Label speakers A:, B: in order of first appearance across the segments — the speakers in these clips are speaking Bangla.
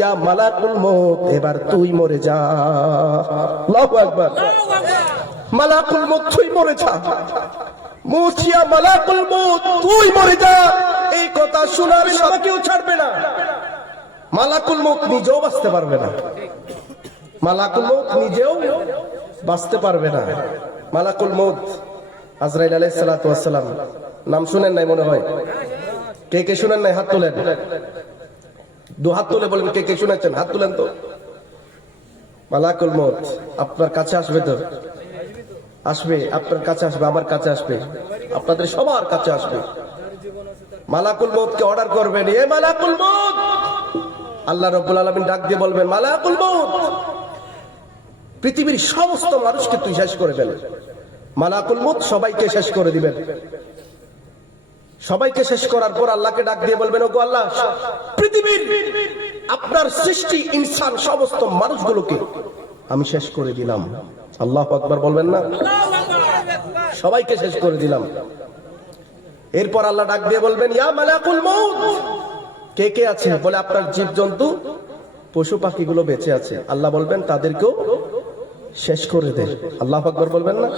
A: ইয়া মালাকুল মউত এবার তুই মরে যা। আল্লাহু আকবার। মালাকুল মউত তুই মরে যা। মুছিয়া মালাকুল মউত তুই মরে যা। এই কথা শোনার সাথে কেউ ছাড়বে না। মালাকুল মউত নিজেও বাঁচতে পারবে না। মালাকুল মউত নিজেও বাঁচতে পারবে না। মালাকুল মউত আজরাইল আলাইহিস সালাতু ওয়াস সালাম। নাম শুনেন নাই মনে হয়? কে কে শুনেন নাই? হাত তোলেন। দু হাত তুলে বলেন কে কে শুনেছেন? হাত তুলেন তো। মালাকুল মউত, আপনার কাছে আসবে তো? আসবে, আপনার কাছে আসবে, আমার কাছে আসবে। আপনাদের সবার কাছে আসবে। মালাকুল মউতকে অর্ডার করবেন। এ মালাকুল মউত! আল্লাহ রব্বুল আলামিন ডাক দিয়ে বলবেন, মালাকুল মউত! পৃথিবীর সমস্ত মানুষকে তুই শেষ করে ফেল। মালাকুল মউত সবাইকে শেষ করে দিবেন। সবাইকে শেষ করার পর আল্লাহকে ডাক দিয়ে বলবেন, ওগো আল্লাহ, পৃথিবীর আপনার সৃষ্টি, ইনসান, সমস্ত মানুষগুলোকে আমি শেষ করে দিলাম। আল্লাহ আকবার বলবেন না? সবাইকে শেষ করে দিলাম। এরপর আল্লাহ ডাক দিয়ে বলবেন, ইয়া মালাকুল মউত! কে কে আছে বলে, আপনার জীবজন্তু, পশু পাখিগুলো বেঁচে আছে। আল্লাহ বলবেন, তাদেরকেও শেষ করে দে। আল্লাহ আকবর বলবেন না?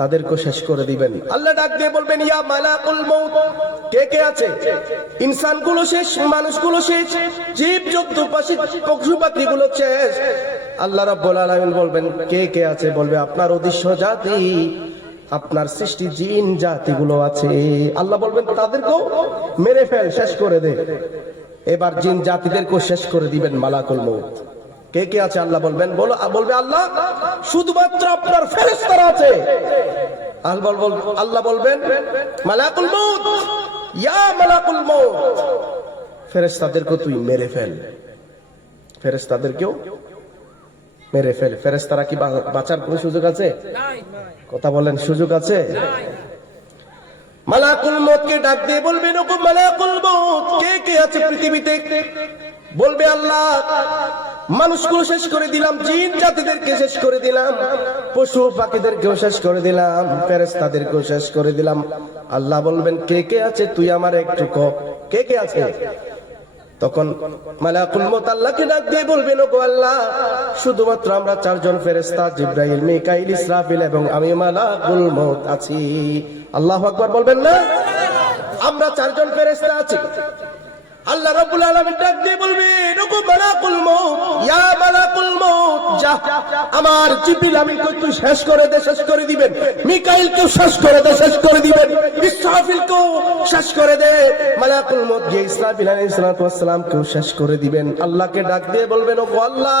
A: তাদেরকেও শেষ করে দিবেন। আল্লাহ ডাক দিয়ে বলবেন, ইয়া মালাকুল মউত। কে কে আছে? ইনসানগুলো শেষ, মানুষগুলো শেষ জীব জন্তু পশু পাখিগুলো শেষ। আল্লাহ রাব্বুল আলামিন বলবেন, কে কে আছে? বলবে, আপনার অদৃশ্য জাতি, আপনার সৃষ্টি জিন জাতিগুলো আছে। আল্লাহ বলবেন, তাদেরকেও মেরে ফেল, শেষ করে দে। এবার জিন জাতিদেরকেও শেষ করে দিবেন মালাকুল মউত। কে কে আছে আল্লাহ বলবেন? বলো বলবে আল্লাহ। শুধুমাত্র আপনার ফেরেশতারা আছে। আল্লাহ বলবেন মালাকুল মউত ইয়া মালাকুল মউত। ফেরেশতাদেরকেও তুই মেরে ফেল। ফেরেশতাদেরকেও মেরে ফেল। ফেরেশতারা কি বাঁচার কোনো সুযোগ আছে? কথা বলেন সুযোগ আছে? মালাকুল মতকে ডাক দিয়ে বলবেন ওগো মালাকুল মত কে কে আছে পৃথিবীতে? বলবে আল্লাহ। মানুষগুলো শেষ করে দিলাম, জিন জাতিদেরকে শেষ করে দিলাম, পশু পাখিদেরকেও শেষ করে দিলাম, ফেরেশতাদেরকেও শেষ করে দিলাম। আল্লাহ বলবেন, কে কে আছে? তুই আমার একটু ক। কে কে আছে? তখন মালাকুল মত আল্লাহকে ডাক দিয়ে বলবেন, ওগো আল্লাহ, শুধুমাত্র আমরা চারজন ফেরেশতা, জিব্রাইল, মিকাইল, ইসরাফিল এবং আমি মালাকুল মত আছি। আল্লাহু আকবার বলবেন, না, আমরা চারজন ফেরেশতা আছি। আল্লাহ রাব্বুল আলামিন ডাক দিয়ে বলবে ওগো মালাকুল মউত, ইয়া মালাকুল মউত, যা, আমার জিবরিল তুই শেষ করে দে, শেষ করে দিবেন। মিকাইল কেও শেষ করে দে, শেষ করে দিবেন। শেষ করে দে। মালাকুল মউত গিয়ে ইসরাফিল আলাইহিস সালাতু ওয়াস শেষ করে দিবেন। আল্লাহকে ডাক দিয়ে বলবেন ও আল্লাহ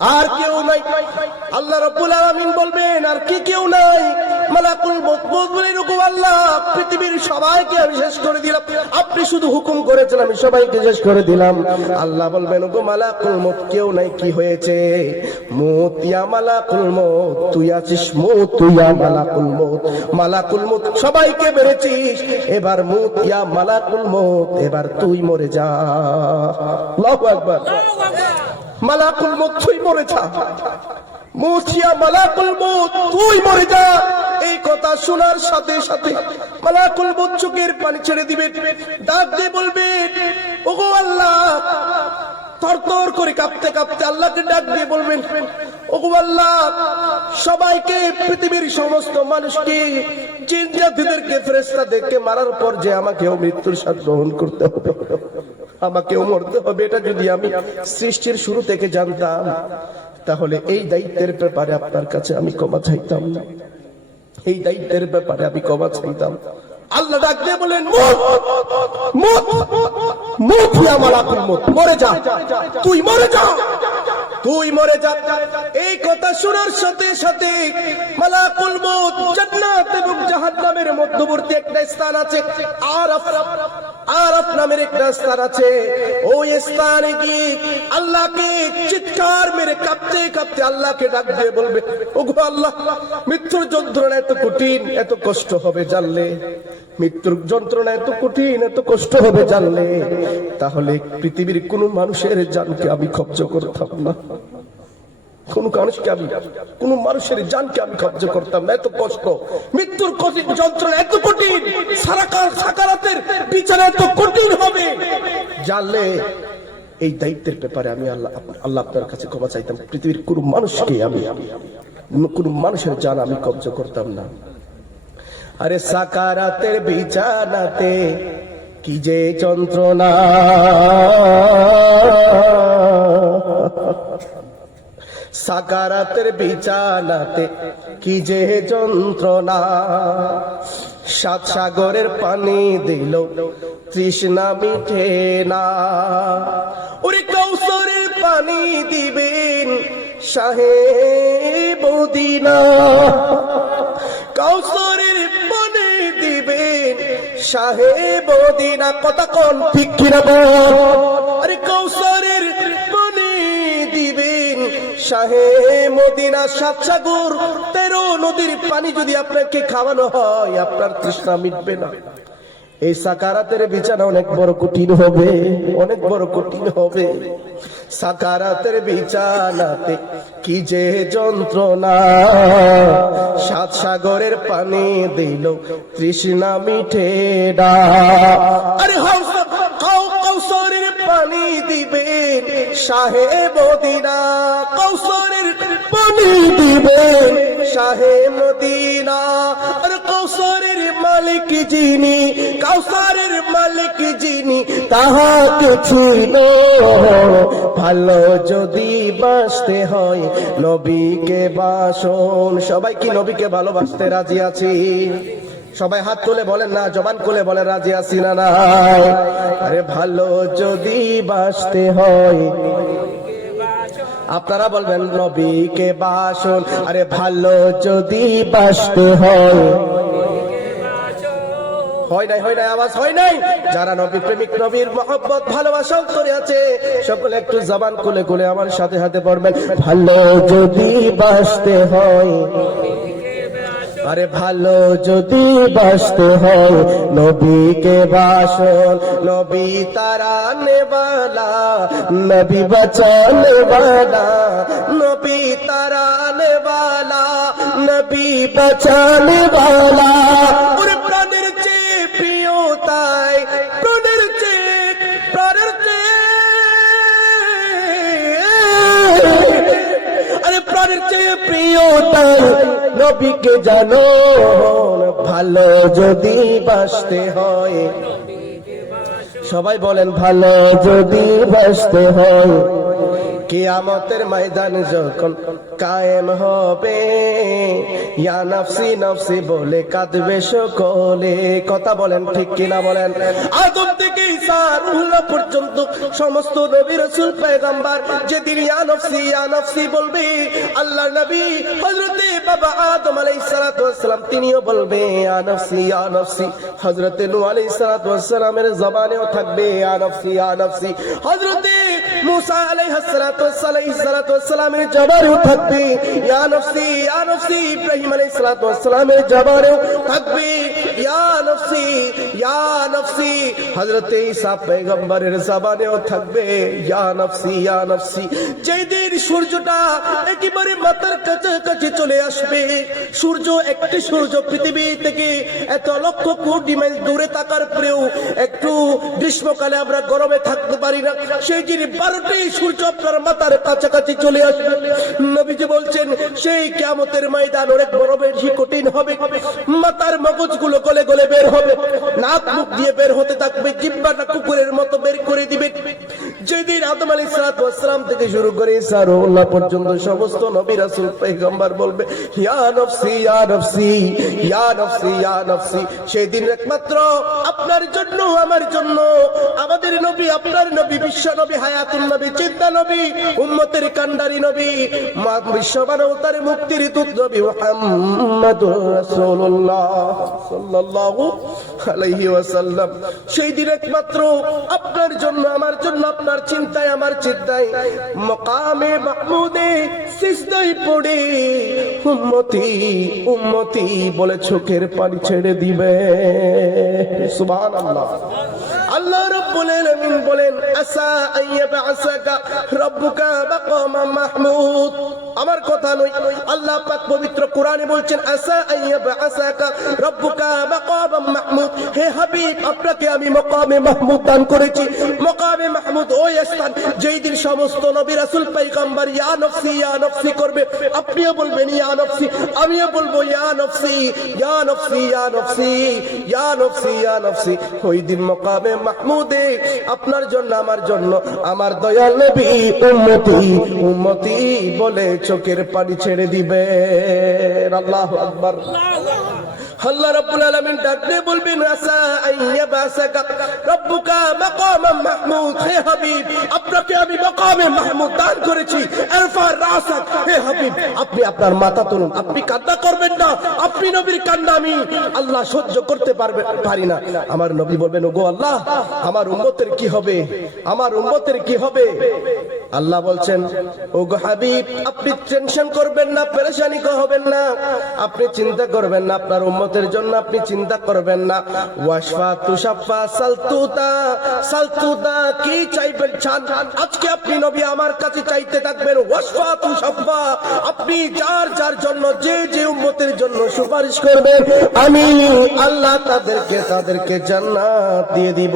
A: আর কেউ নাই। আল্লাহ রাব্বুল আলামিন বলবেন, আর কি কেউ নাই? মালাকুল মউত বলবেন ওগো আল্লাহ পৃথিবীর সবাইকে আমি শেষ করে দিলাম। আপনি শুধু হুকুম করেছেন, আমি সবাইকে শেষ করে দিলাম। আল্লাহ বলবেন, ওগো মালাকুল মউত, কেউ নাই, কি হয়েছে? মউত, ইয়া মালাকুল মউত, তুই আছিস? ইয়া মালাকুল মউত মালাকুল মউত, সবাইকে মেরেছিস। এবার মউত, ইয়া মালাকুল মউত, এবার তুই মরে যা। আল্লাহু আকবার। মালাকুল মত তুই মরে যা। মুছিয়া মালাকুল মত তুই মরে যা। এই কথা শোনার সাথে সাথে মালাকুল মত চোখের পানি ছেড়ে দিবে। ডাক দিয়ে বলবে, ওগো আল্লাহ! থরথর করে কাঁপতে কাঁপতে আল্লাহকে ডাক দিয়ে বলবেন, ওগো আল্লাহ! সবাইকে, পৃথিবীর সমস্ত মানুষকে, জিন জাতিদেরকে, ফেরেশতাদেরকে মারার পর যে আমাকেও মৃত্যুর স্বাদ গ্রহণ করতে হবে। আমাকেও মরতে হবে, এটা যদি আমি সৃষ্টির শুরু থেকে জানতাম, তাহলে এই দায়িত্বের ব্যাপারে আপনার কাছে আমি ক্ষমা চাইতাম না। এই দায়িত্বের ব্যাপারে আমি ক্ষমা চাইতাম। আল্লাহ বলেন, মুত মুত মরে তুই মরে তুই মরে যা। এই কথা শোনার সাথে সাথে এবং মধ্যবর্তী একটা স্থান আছে আরাফ আরফ নামের একটা স্থান আছে। ওই স্থানে গিয়ে আল্লাহকে চিৎকার মেরে কাঁপতে কাঁপতে আল্লাহকে ডাক দিয়ে বলবে, ওগো আল্লাহ, মৃত্যুর যন্ত্রণা এত কঠিন, এত কষ্ট হবে জানলে। মৃত্যুর যন্ত্রণা এত কঠিন, এত কষ্ট হবে জানলে। তাহলে পৃথিবীর কোন মানুষের জানকে আমি কব্জ করতাম না। কোন মানুষের জানকে আমি কব্জ করতাম এত কষ্ট। মৃত্যুর কঠিন যন্ত্রণা, এত কঠিন সারাকার সাকারাতের বিচার এত কঠিন হবে। জানলে এই দায়িত্বের ব্যাপারে আমি আল্লাহ আল্লাহ আপনার কাছে ক্ষমা চাইতাম। পৃথিবীর কোন মানুষকে আমি, কোন মানুষের জান আমি কব্জ করতাম না। আরে সাকারাতের বিছানাতে কি যে যন্ত্রণা। সাকারাতের বিছানাতে কি যে যন্ত্রণা। সাত সাগরের পানি দিল, তৃষ্ণা মিঠে না। ওরে কৌশলের পানি দিবেন শাহে বদিনা কৌশলের পানি দিবেন শাহে বদিনা কথা কোন, ঠিক কিনা বল? শাহে মদিনা সাত সাগর তেরো নদীর পানি যদি আপনাকে খাওয়ানো হয়, আপনার তৃষ্ণা মিটবে না। এই সাকারাতের বিছানা অনেক বড় কঠিন হবে, অনেক বড় কঠিন হবে। সাকারাতের বিছানাতে কি যে যন্ত্রণা। সাত সাগরের পানি দিল তৃষ্ণা মিঠে ডা আরে হাউস কৌশলের পানি দিবেন শাহে মদিনা, কৌশলের পানি দিবেন শাহে মদিনা। আর কৌশলের মালিক যিনি, কৌশলের মালিক যিনি, তাহাকে ছিল ভালো যদি বাঁচতে হয়, নবীকে বাসন। সবাই কি নবীকে ভালোবাসতে রাজি আছি? সবাই হাত তুলে বলেন না, জবান খুলে বলেন, রাজি আছি না আরে ভালো যদি বাসতে হয়। আপনারা বলবেন, নবীকে বাসন, আরে ভালো যদি বাসতে হয়। হয় নাই হয় নাই, আওয়াজ হয় নাই। যারা নবী প্রেমিক, নবীর মহব্বত, ভালোবাসা করে আছে, সকলে একটু জবান খুলে খুলে আমার সাথে হাতে পড়বেন। ভালো যদি বাসতে হয়। আরে ভালো যদি বাঁচতে হয়, নবীকে বাসন নবী তারা নেবালা, নবী বাঁচানে বালা নবী তারা নেবালা, নবী বাঁচানে বালা প্রিয় তাই আরে প্রিয় তাই। নবীকে জানো ভালো যদি বাসতে হয়। সবাই বলেন ভালো যদি বাসতে হয়। কিয়ামতের ময়দান যখন কায়েম হবে, ইয়া নফসি নফসি বলে কাঁদবে সকলে। কথা বলেন, ঠিক কিনা বলেন? আদম থেকে ঈসা, রুহুল্লাহ পর্যন্ত সমস্ত নবী রাসূল, পয়গম্বর যেদিন ইয়া নফসি ইয়া নফসি বলবে, আল্লাহর নবী হযরতে বাবা আদম আলাইহিস সালাতু ওয়াসসালাম তিনিও বলবে, ইয়া নফসি ইয়া নফসি। হযরতে নূহ আলাইহিস সালাতু ওয়াসসালামের জবানেও থাকবে, ইয়া নফসি ইয়া নফসি। হযরতে মুসা আলাইহিস সালাতু ওয়াসসালামের জবানেও থাকবে। ইয়া নফসি ইয়া নফসি ইব্রাহিম আলাইহিস সালাতু ওয়াসসালামের জবানেও থাকবে। ইয়া নফসি, ইয়া নফসি। হযরতে ঈসা পয়গম্বরের জবানেও থাকবে, ইয়া নফসি ইয়া নফসি। যেদিন সূর্যটা মাথার কাছে কাছে চলে আসবে, সূর্য একটি সূর্য পৃথিবী থেকে এত লক্ষ কোটি মাইল দূরে থাকার পরেও একটু গ্রীষ্মকালে আমরা গরমে থাকতে পারি না। সেই দিন বারোটি সূর্য আপনার মাথার কাছাকাছি চলে আসবে। নবীজি বলছেন, সেই কিয়ামতের ময়দান অনেক বড় বেশি কঠিন হবে। মাথার মগজগুলো গলে গলে বের হবে। নাক মুখ দিয়ে বের হতে থাকবে জিব্বাটা কুকুরের মতো বের করে দিবে। যেদিন আদম আলী সালাম থেকে শুরু করে সারুল্লাহ পর্যন্ত সমস্ত নবী রাসূল পয়গম্বর বলবে, ইয়া নফসি ইয়া নফসি সেদিন একমাত্র আপনার জন্য, আমার জন্য, আমাদের নবী, আপনার নবী, বিশ্ব নবী হায়াতুল নবী, চিন্তা নবী, উম্মতের কান্ডারি নবী বিশ্ব মানবতার মুক্তির দূত নবী মুহাম্মাদুর রাসূলুল্লাহ সাল্লাল্লাহু আলাইহি ওয়াসাল্লাম। সেই দিন একমাত্র আপনার জন্য, আমার জন্য, আপনার চিন্তায়, আমার চিন্তায়, মকামে মাহমুদে সিজদায় পড়ে, উম্মতি উম্মতি বলে চোখের পানি ছেড়ে দিবে। সুবহানাল্লাহ। আল্লাহ রাব্বুল বলেন, আসা আইয়াবআসাকা রাব্বুকা মাকামাম মাহমুদ? আমার কথা নয়, আল্লাহ পাক পবিত্র কোরআনে বলছেন, আসা মাকামাম মাহমুদ? হে হাবিব, আপনাকে আমি মাকামে মাহমুদ দান করেছি। মাকামে মাহমুদ ওই স্থান যেই দিন সমস্ত নবী রাসূল পয়গম্বর, ইয়া নফসি ইয়া নফসি করবে। আপনিও বলবেন, ইয়া নফসি আমিও বলব, ইয়া নফসি ইয়া নফসি ইয়া নফসি ইয়া নফসি ইয়া নফসি। ওই দিন মকামে মাহমুদে, আপনার জন্য, আমার জন্য, আমার দয়াল নবী উম্মতি উম্মতি বলে চোখের পানি ছেড়ে দিবে আল্লাহ আকবার। আল্লাহ রাব্বুল আলামিন ডাক দিয়ে বলবেন আসা আইয়াবাসাকা রব্বুকা মাকামাম মাহমুদ, হে হাবিব, আপনাকে আমি মাকামে মাহমুদ দান করেছি, আরফা রাসাক, হে হাবিব, আপনি আপনার মাথা তুলুন, আপনি কান্না করবেন না, আপনি নবীর কান্না আমি আল্লাহ সহ্য করতে পারবে, পারি না। আমার নবী বলবেন, ওগো আল্লাহ, আমার উম্মতের কি হবে? আমার উম্মতের কি হবে? আল্লাহ বলছেন, ওগো হাবিব, আপনি টেনশন করবেন না, পেরেশানি হবেন না, আপনি চিন্তা করবেন না, আপনার উম্মতের জন্য আপনি চিন্তা করবেন না। ওয়াশফা তুষাফা সালতুতা সালতুতা কি চাইবেন চান? আজকে আপনি নবী আমার কাছে চাইতে থাকবেন, ওয়াশফা তুষাফা আপনি যার যার জন্য, যে যে উম্মতের জন্য সুপারিশ করবেন, আমি আল্লাহ তাদেরকে তাদেরকে জান্নাত দিয়ে দিব।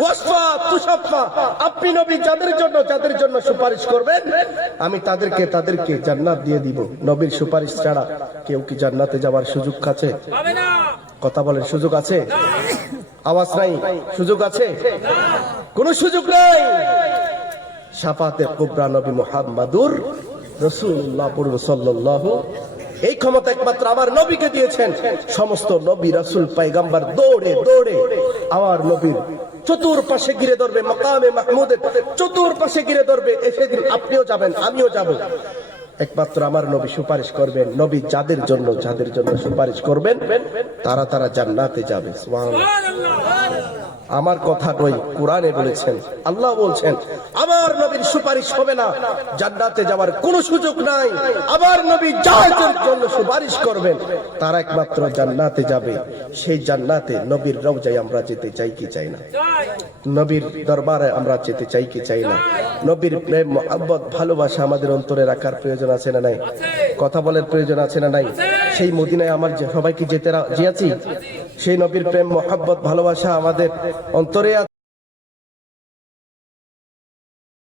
A: ওয়াসফা আপনি নবী যাদের জন্য যাদের জন্য সুপারিশ করবেন, আমি তাদেরকে তাদেরকে জান্নাত দিয়ে দিব। নবীর সুপারিশ ছাড়া কেউ কি জান্নাতে যাওয়ার সুযোগ আছে? কথা বলেন, সুযোগ আছে? আওয়াজ নাই? সুযোগ আছে? কোন সুযোগ নাই? সাফাতে কুবরা নবী মুহাম্মাদুর রসুল্লাহ পূর্ব সাল্লাল্লাহু এই ক্ষমতা একমাত্র আমার নবীকে দিয়েছেন। সমস্ত নবী রাসূল পাইগাম্বার দৌড়ে দৌড়ে আমার নবীর চতুর পাশে ঘিরে ধরবে মকামে মাহমুদের চতুর পাশে ঘিরে ধরবে, এ সেদিন আপনিও যাবেন, আমিও যাব। একমাত্র আমার নবী সুপারিশ করবেন, নবী যাদের জন্য যাদের জন্য সুপারিশ করবেন, তারা তারা জান্নাতে যাবে, সুবহানাল্লাহ। আমার কথা নয়, কোরআনে বলেছেন। আল্লাহ বলছেন, আমার নবীর সুপারিশ হবে না, জান্নাতে যাওয়ার কোনো সুযোগ নাই। আমার নবী যার জন্য সুপারিশ করবেন, তারা একমাত্র জান্নাতে যাবে। সেই জান্নাতে নবীর রওজায় আমরা যেতে চাই কি চাই না? নবীর দরবারে আমরা যেতে চাই কি চাই না? নবীর প্রেম মোহাম্মত ভালোবাসা আমাদের অন্তরে রাখার প্রয়োজন আছে না নাই? কথা বলার প্রয়োজন আছে না নাই? সেই মদিনায় আমার সবাইকে যেতে জিয়াছি সেই নবীর প্রেম মোহাম্মত ভালোবাসা আমাদের অন্তরে